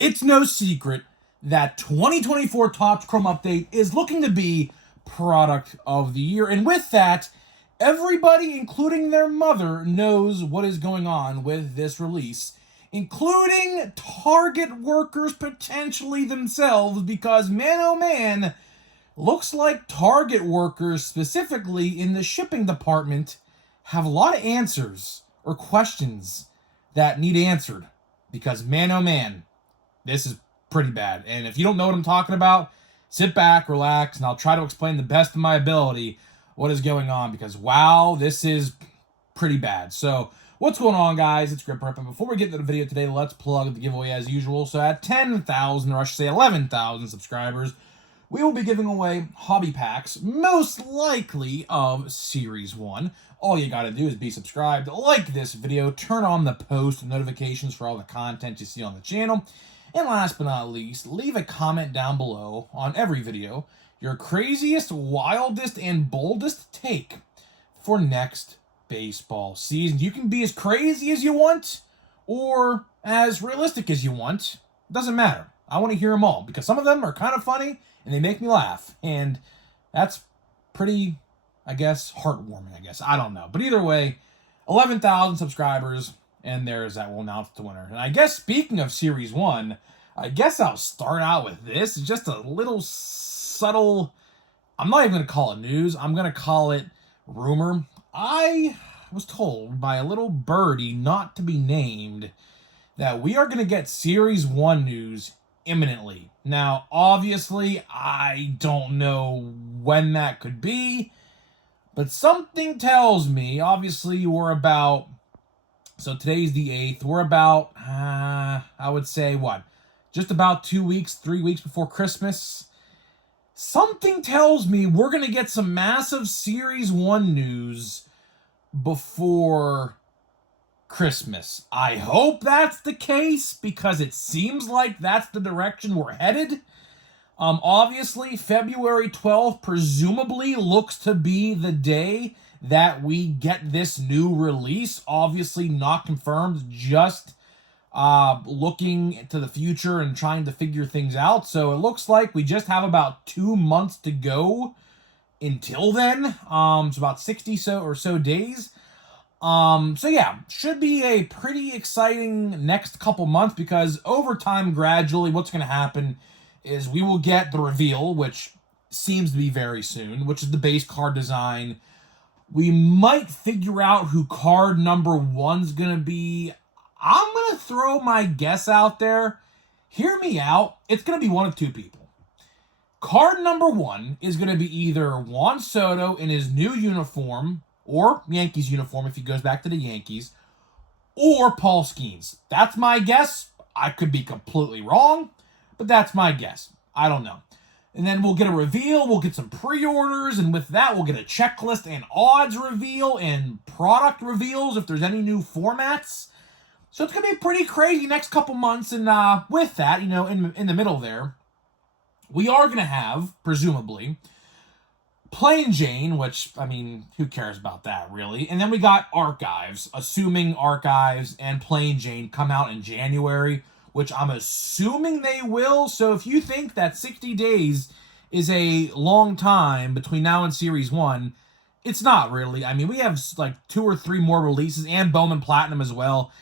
It's no secret that 2024 Topps Chrome Update is looking to be product of the year. And with that, everybody, including their mother, knows what is going on with this release, including Target workers potentially themselves, because man oh man, looks like Target workers, specifically in the shipping department, have a lot of answers or questions that need answered. Because man oh man, this is pretty bad. And if you don't know what I'm talking about, sit back, relax, and I'll try to explain the best of my ability what is going on, because wow, this is pretty bad. So what's going on, guys? It's Grip Rip, and before we get to the video today, let's plug the giveaway as usual. So at 10,000, or I should say 11,000 subscribers, we will be giving away hobby packs, most likely of Series 1. All you gotta do is be subscribed, like this video, turn on the post notifications for all the content you see on the channel, and last but not least, leave a comment down below on every video your craziest, wildest, and boldest take for next baseball season. You can be as crazy as you want or as realistic as you want. It doesn't matter. I want to hear them all, because some of them are kind of funny and they make me laugh, and that's pretty, I guess, heartwarming, I guess. I don't know. But either way, 11,000 subscribers, and there's that. We'll announce the winner. And I guess, speaking of Series 1, I guess I'll start out with this. Just a little subtle, I'm not even going to call it news. I'm going to call it rumor. I was told by a little birdie not to be named that we are going to get Series 1 news imminently. Now, obviously, I don't know when that could be, but something tells me, obviously, we're about, so today's the 8th, we're about, I would say, what, just about 2 weeks, 3 weeks before Christmas. Something tells me we're going to get some massive Series 1 news before Christmas. I hope that's the case, because it seems like that's the direction we're headed. Obviously, February 12th presumably looks to be the day that we get this new release. Obviously not confirmed, just looking to the future and trying to figure things out. So it looks like we just have about 2 months to go until then. It's about 60 or so days. So yeah, should be a pretty exciting next couple months, because over time, gradually, what's going to happen is we will get the reveal, which seems to be very soon, which is the base card design. We might figure out who card number 1's going to be. I'm going to throw my guess out there. Hear me out. It's going to be one of two people. Card number 1 is going to be either Juan Soto in his new uniform, or Yankees uniform if he goes back to the Yankees, or Paul Skeens. That's my guess. I could be completely wrong, but that's my guess. I don't know. And then we'll get a reveal, we'll get some pre-orders, and with that we'll get a checklist and odds reveal and product reveals if there's any new formats. So it's going to be pretty crazy next couple months, and with that, you know, in the middle there, we are going to have, presumably, Plain Jane, which, I mean, who cares about that, really? And then we got Archives, assuming Archives and Plain Jane come out in January, which I'm assuming they will. So if you think that 60 days is a long time between now and Series 1, it's not really. I mean, we have like 2 or 3 more releases, and Bowman Platinum as well.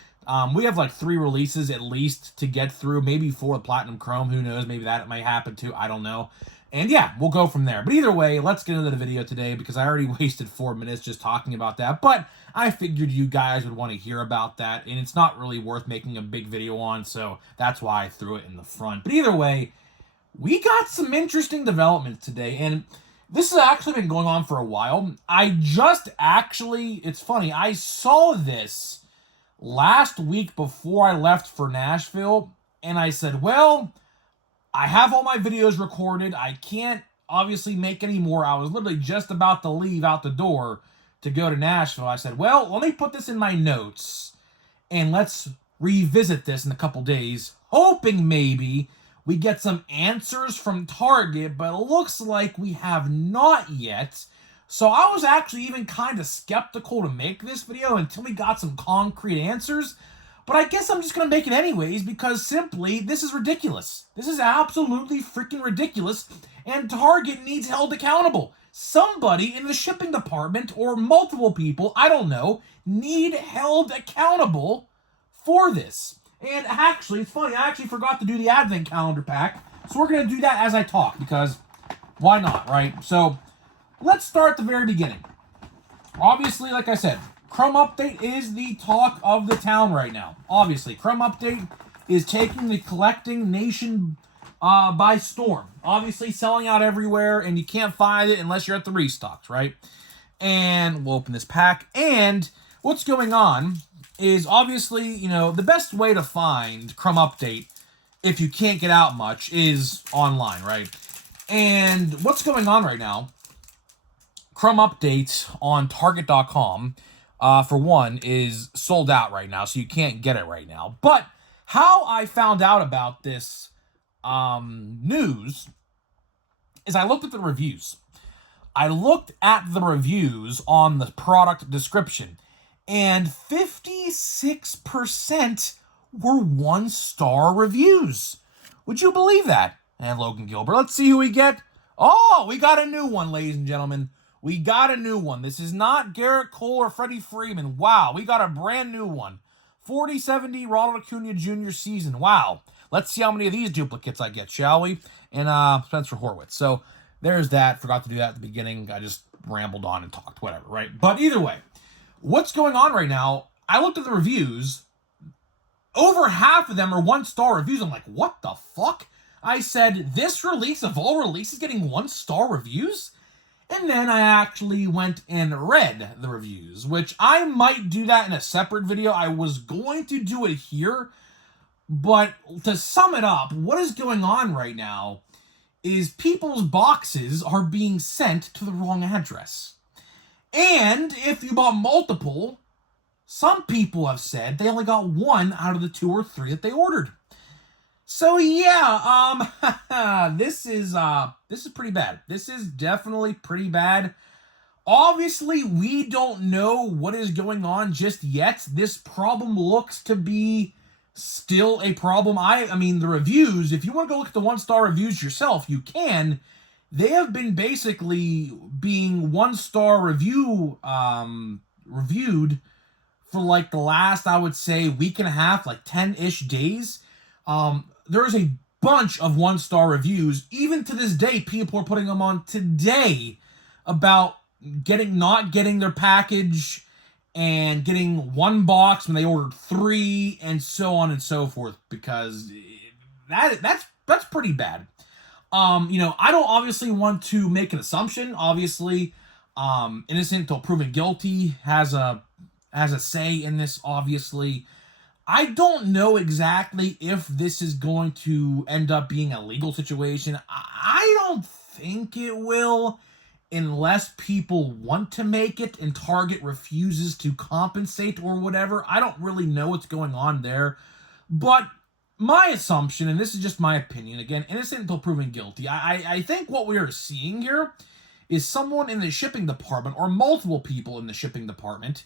We have like 3 releases at least to get through, maybe 4 Platinum Chrome. Who knows? Maybe that might happen too. I don't know. And yeah, we'll go from there. But either way, let's get into the video today, because I already wasted 4 minutes just talking about that. But I figured you guys would want to hear about that, and it's not really worth making a big video on, so that's why I threw it in the front. But either way, we got some interesting developments today, and this has actually been going on for a while. It's funny, I saw this last week before I left for Nashville, and I said, well, I have all my videos recorded. I can't obviously make any more. I was literally just about to leave out the door to go to Nashville. I said, well, let me put this in my notes, and let's revisit this in a couple days, hoping maybe we get some answers from Target, but it looks like we have not yet. So I was actually even kind of skeptical to make this video until we got some concrete answers. But I guess I'm just going to make it anyways because simply this is ridiculous. This is absolutely freaking ridiculous, and Target needs held accountable. Somebody in the shipping department or multiple people, I don't know, need held accountable for this. And actually, it's funny, I actually forgot to do the advent calendar pack, so we're going to do that as I talk because why not, right? So let's start at the very beginning. Obviously, like I said, Chrome Update is the talk of the town right now. Obviously, Chrome Update is taking the collecting nation by storm. Obviously, selling out everywhere, and you can't find it unless you're at the restocks, right? And we'll open this pack. And what's going on is obviously, the best way to find Chrome Update, if you can't get out much, is online, right? And what's going on right now, Chrome Update on Target.com, for one, is sold out right now, so you can't get it right now. But how I found out about this news is I looked at the reviews. I looked at the reviews on the product description, and 56% were 1-star reviews. Would you believe that? And Logan Gilbert, let's see who we get. Oh, we got a new one, ladies and gentlemen. We got a new one. This is not Garrett Cole or Freddie Freeman. Wow, we got a brand new one. 4070 Ronald Acuna Jr. season. Wow. Let's see how many of these duplicates I get, shall we? And Spencer Horwitz. So there's that. Forgot to do that at the beginning. I just rambled on and talked, whatever, right? But either way, what's going on right now, I looked at the reviews. Over half of them are 1-star reviews. I'm like, what the fuck? I said, this release of all releases getting 1-star reviews? And then I actually went and read the reviews, which I might do that in a separate video. I was going to do it here, but to sum it up, what is going on right now is people's boxes are being sent to the wrong address. And if you bought multiple, some people have said they only got one out of the 2 or 3 that they ordered. So yeah, this is pretty bad. This is definitely pretty bad. Obviously, we don't know what is going on just yet. This problem looks to be still a problem. I mean, the reviews, if you want to go look at the 1-star reviews yourself, you can. They have been basically being 1-star reviewed for like the last, I would say, week and a half, like 10-ish days. There is a bunch of 1-star reviews. Even to this day, people are putting them on today about not getting their package and getting 1 box when they ordered 3 and so on and so forth, because that's pretty bad. I don't obviously want to make an assumption. Obviously, innocent until proven guilty has a say in this, obviously. I don't know exactly if this is going to end up being a legal situation. I don't think it will, unless people want to make it and Target refuses to compensate or whatever. I don't really know what's going on there. But my assumption, and this is just my opinion, again, innocent until proven guilty, I think what we are seeing here is someone in the shipping department, or multiple people in the shipping department,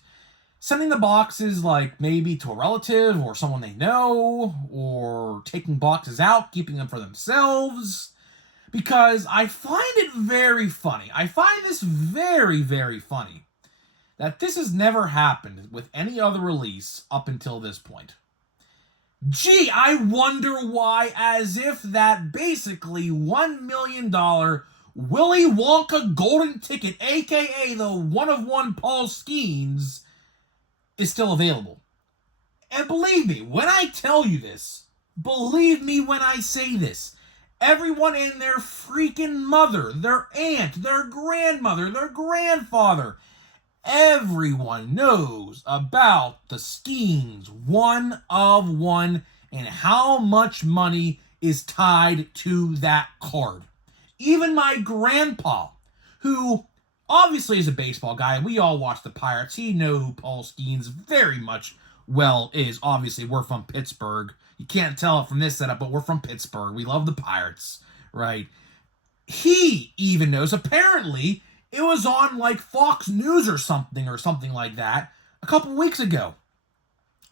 sending the boxes like maybe to a relative or someone they know, or taking boxes out, keeping them for themselves, because I find it very funny. I find this very, very funny that this has never happened with any other release up until this point. Gee, I wonder why, as if that basically $1 million Willy Wonka golden ticket, aka the one-of-one Paul Skeens, is still available. And believe me when I tell you this, believe me when I say this, everyone and their freaking mother, their aunt, their grandmother, their grandfather, everyone knows about the Skeens one of one and how much money is tied to that card. Even my grandpa, who obviously is a baseball guy, and we all watch the Pirates. He knows who Paul Skeens very much well is. Obviously, we're from Pittsburgh. You can't tell it from this setup, but we're from Pittsburgh. We love the Pirates, right? He even knows. Apparently, it was on like Fox News or something like that a couple weeks ago.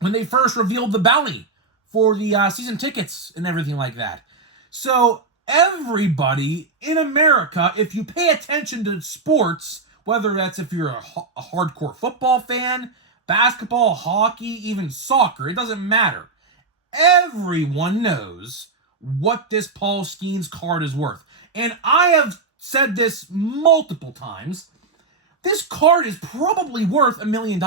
when they first revealed the bounty for the season tickets and everything like that. So everybody in America, if you pay attention to sports, whether that's if you're a hardcore football fan, basketball, hockey, even soccer, it doesn't matter. Everyone knows what this Paul Skeens card is worth. And I have said this multiple times. This card is probably worth $1 million.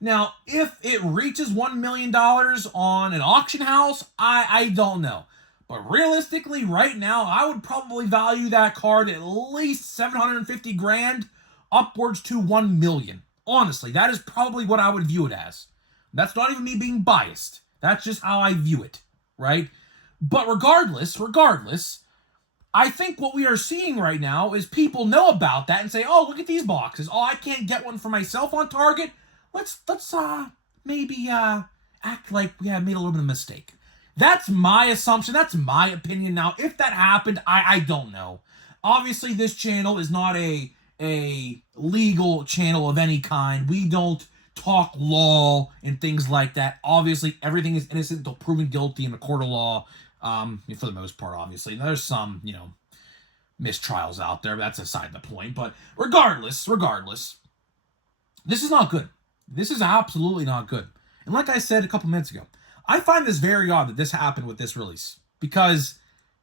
Now, if it reaches $1 million on an auction house, I don't know. But realistically, right now, I would probably value that card at least $750,000 upwards to $1 million. Honestly, that is probably what I would view it as. That's not even me being biased. That's just how I view it, right? But regardless, I think what we are seeing right now is people know about that and say, oh, look at these boxes. Oh, I can't get one for myself on Target. Let's maybe act like we have made a little bit of a mistake. That's my assumption. That's my opinion. Now, if that happened, I don't know. Obviously, this channel is not a legal channel of any kind. We don't talk law and things like that. Obviously, everything is innocent until proven guilty in the court of law. For the most part, obviously. There's some, mistrials out there, but that's aside the point. But regardless, this is not good. This is absolutely not good. And like I said a couple minutes ago, I find this very odd that this happened with this release. Because,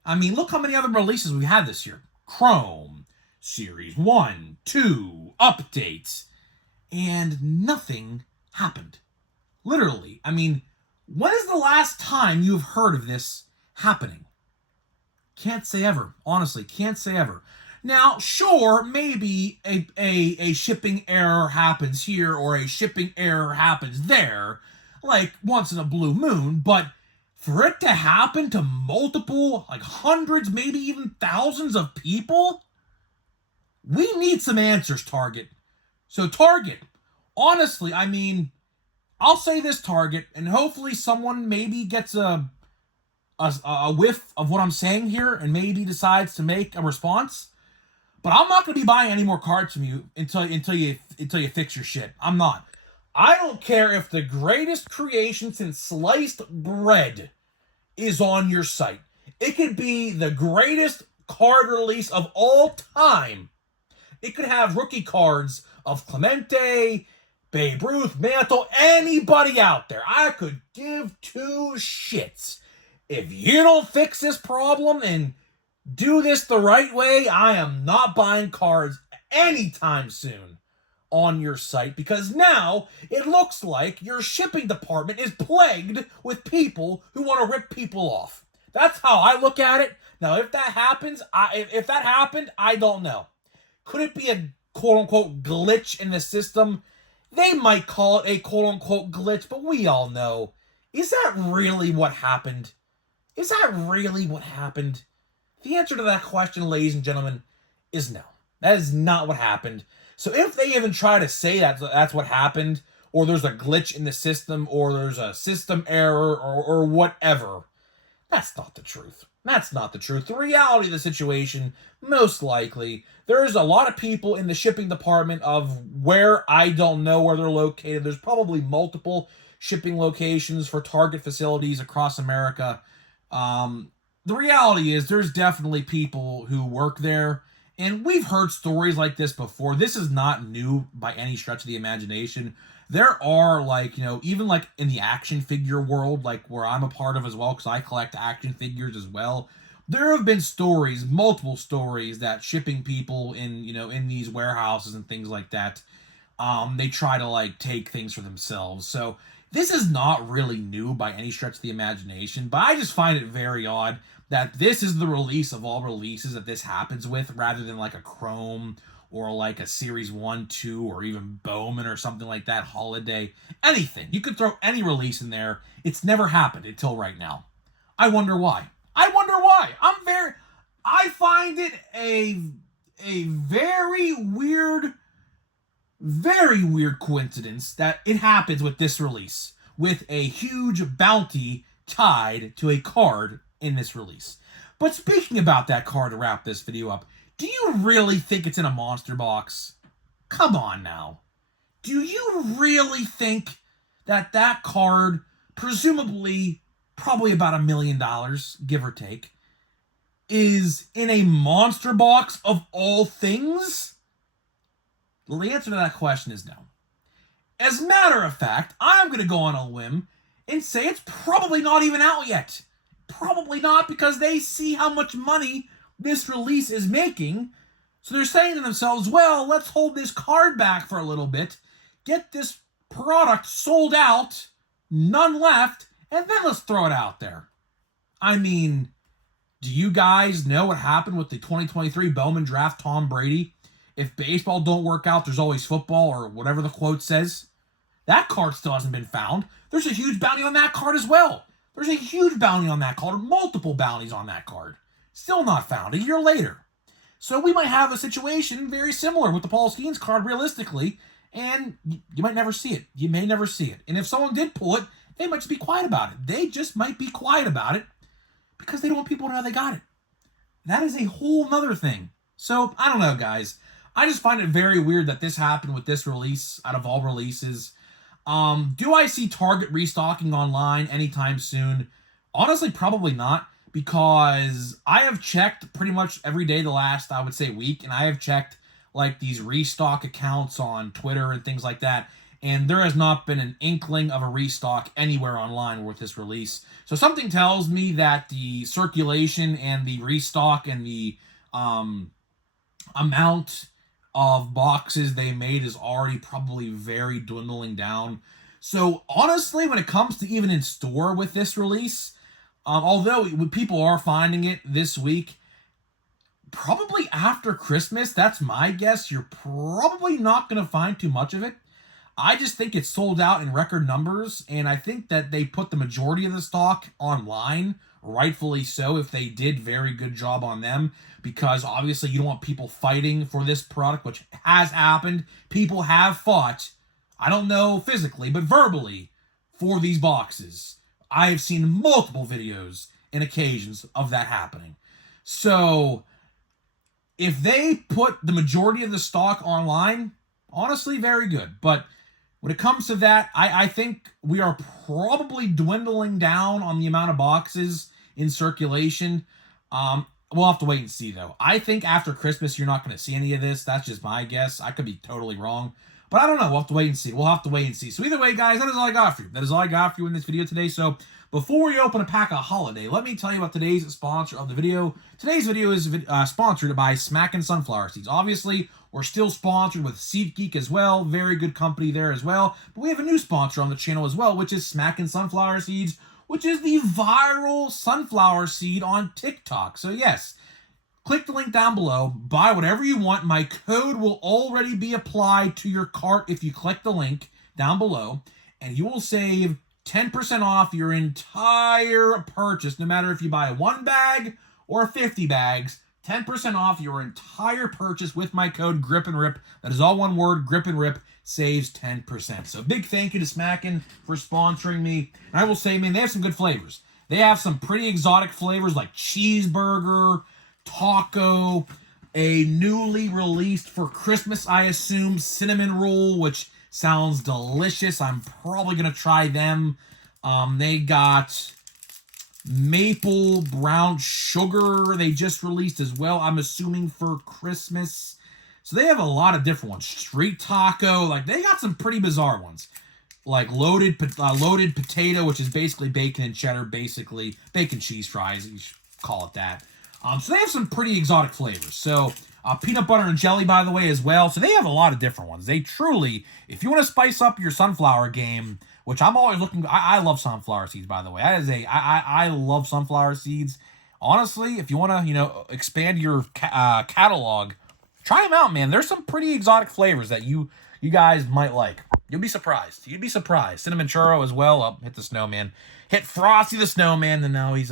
look how many other releases we had this year. Chrome, Series 1, 2, updates, and nothing happened. Literally. When is the last time you've heard of this happening? Can't say ever. Honestly, can't say ever. Now, sure, maybe a shipping error happens here or a shipping error happens there, like once in a blue moon, but for it to happen to multiple, like hundreds, maybe even thousands of people, we need some answers, Target. So Target, honestly, I'll say this, Target, and hopefully someone maybe gets a whiff of what I'm saying here and maybe decides to make a response. But I'm not going to be buying any more cards from you until you fix your shit. I'm not. I don't care if the greatest creation since sliced bread is on your site. It could be the greatest card release of all time. It could have rookie cards of Clemente, Babe Ruth, Mantle, anybody out there. I could give two shits. If you don't fix this problem and do this the right way, I am not buying cards anytime soon on your site, because now it looks like your shipping department is plagued with people who want to rip people off. That's how I look at it. Now, if that happens, if that happened, I don't know. Could it be a quote-unquote glitch in the system? They might call it a quote-unquote glitch, but we all know. Is that really what happened? Is that really what happened? The answer to that question, ladies and gentlemen, is no. That is not what happened. So if they even try to say that that's what happened, or there's a glitch in the system, or there's a system error, or whatever, that's not the truth. That's not the truth. The reality of the situation, most likely, there's a lot of people in the shipping department of where I don't know where they're located. There's probably multiple shipping locations for Target facilities across America. The reality is there's definitely people who work there, and we've heard stories like this before. This is not new by any stretch of the imagination. There are, even in the action figure world, where I'm a part of as well, because I collect action figures as well, there have been stories, multiple stories, that shipping people in these warehouses and things like that, they try to, take things for themselves. So this is not really new by any stretch of the imagination, but I just find it very odd that this is the release of all releases that this happens with, rather than a Chrome or a Series 1, 2, or even Bowman or something like that, Holiday, anything. You could throw any release in there. It's never happened until right now. I wonder why. I find it a very weird coincidence that it happens with this release, with a huge bounty tied to a card in this release. But speaking about that card, to wrap this video up, do you really think it's in a monster box? Come on now. Do you really think that card, presumably probably about $1 million, give or take, is in a monster box of all things? Well, the answer to that question is no. As a matter of fact, I'm going to go on a whim and say it's probably not even out yet. Probably not, because they see how much money this release is making. So they're saying to themselves, well, let's hold this card back for a little bit, get this product sold out, none left, and then let's throw it out there. I mean, do you guys know what happened with the 2023 Bowman draft Tom Brady? If baseball don't work out, there's always football, or whatever the quote says. That card still hasn't been found. There's a huge bounty on that card as well. There's a huge bounty on that card, multiple bounties on that card. Still not found, a year later. So we might have a situation very similar with the Paul Skeens card, realistically, and you might never see it. You may never see it. And if someone did pull it, they might just be quiet about it. They just might be quiet about it because they don't want people to know they got it. That is a whole nother thing. So, I don't know, guys. I just find it very weird that this happened with this release out of all releases. Do I see Target restocking online anytime soon? Honestly, probably not, because I have checked pretty much every day the last, I would say, week, and I have checked like these restock accounts on Twitter and things like that, and there has not been an inkling of a restock anywhere online with this release. So something tells me that the circulation and the restock and the amount of boxes they made is already probably very dwindling down. So honestly, when it comes to even in store with this release, although people are finding it this week, probably after Christmas, that's my guess, you're probably not going to find too much of it. I just think it's sold out in record numbers, and I think that they put the majority of the stock online, rightfully so, if they did very good job on them, because obviously you don't want people fighting for this product, which has happened. People have fought, I don't know physically, but verbally, for these boxes. I have seen multiple videos and occasions of that happening. So, if they put the majority of the stock online, honestly, very good. But when it comes to that, I think we are probably dwindling down on the amount of boxes in circulation. We'll have to wait and see, though. I think after Christmas, you're not going to see any of this. That's just my guess. I could be totally wrong. But I don't know. We'll have to wait and see. We'll have to wait and see. So either way, guys, that is all I got for you. That is all I got for you in this video today. So before we open a pack of Holiday, let me tell you about today's sponsor of the video. Today's video is sponsored by Smackin' Sunflower Seeds. Obviously, we're still sponsored with SeedGeek as well. Very good company there as well. But we have a new sponsor on the channel as well, which is Smackin' Sunflower Seeds, which is the viral sunflower seed on TikTok. So yes, click the link down below, buy whatever you want. My code will already be applied to your cart if you click the link down below, and you will save 10% off your entire purchase, no matter if you buy 1 bag or 50 bags. 10% off your entire purchase with my code GRIPANDRIP. That is all one word, GRIPANDRIP, saves 10%. So big thank you to Smackin' for sponsoring me. And I will say, man, they have some good flavors. They have some pretty exotic flavors like cheeseburger, taco, a newly released for Christmas, I assume, cinnamon roll, which sounds delicious. I'm probably going to try them. They got maple brown sugar they just released as well, I'm assuming for Christmas. So they have a lot of different ones. Street taco, like they got some pretty bizarre ones. Like loaded potato, which is basically bacon and cheddar, basically bacon cheese fries, you should call it that. So they have some pretty exotic flavors. So peanut butter and jelly, by the way, as well. So they have a lot of different ones. They truly, if you want to spice up your sunflower game, which I'm always looking, I love sunflower seeds, by the way. I love sunflower seeds. Honestly, if you want to, expand your catalog, try them out, man. There's some pretty exotic flavors that you guys might like. You'll be surprised. You'd be surprised. Cinnamon churro as well. Oh, hit the snowman. Hit Frosty the Snowman, and now he's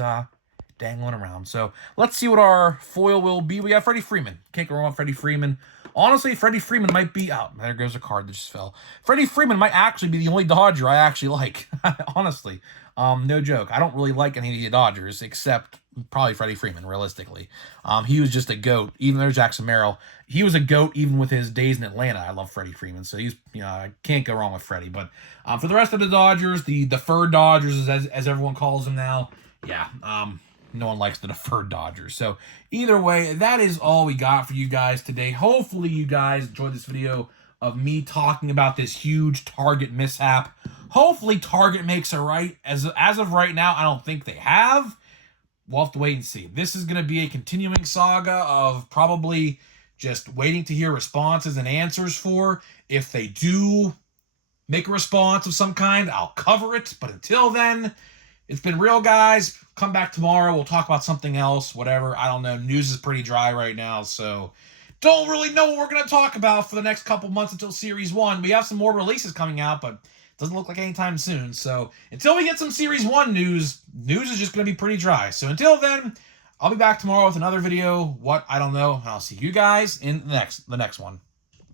dangling around. So let's see what our foil will be. We got Freddie Freeman. Can't go wrong with Freddie Freeman. Honestly, Freddie Freeman might be out. Oh, there goes a card that just fell. Freddie Freeman might actually be the only Dodger I actually like. Honestly, no joke. I don't really like any of the Dodgers except probably Freddie Freeman. Realistically, he was just a goat. Even there's Jackson Merrill. He was a goat even with his days in Atlanta. I love Freddie Freeman, so he's I can't go wrong with Freddie. But for the rest of the Dodgers, the deferred Dodgers, as everyone calls them now, yeah. No one likes the deferred Dodgers. So either way, that is all we got for you guys today. Hopefully you guys enjoyed this video of me talking about this huge Target mishap. Hopefully Target makes it right. As of right now, I don't think they have. We'll have to wait and see. This is going to be a continuing saga of probably just waiting to hear responses and answers for. If they do make a response of some kind, I'll cover it. But until then, it's been real, guys. Come back tomorrow. We'll talk about something else, whatever. I don't know. News is pretty dry right now, so don't really know what we're going to talk about for the next couple months until Series 1. We have some more releases coming out, but it doesn't look like anytime soon. So until we get some Series 1 news is just going to be pretty dry. So until then, I'll be back tomorrow with another video. What? I don't know. And I'll see you guys in the next one.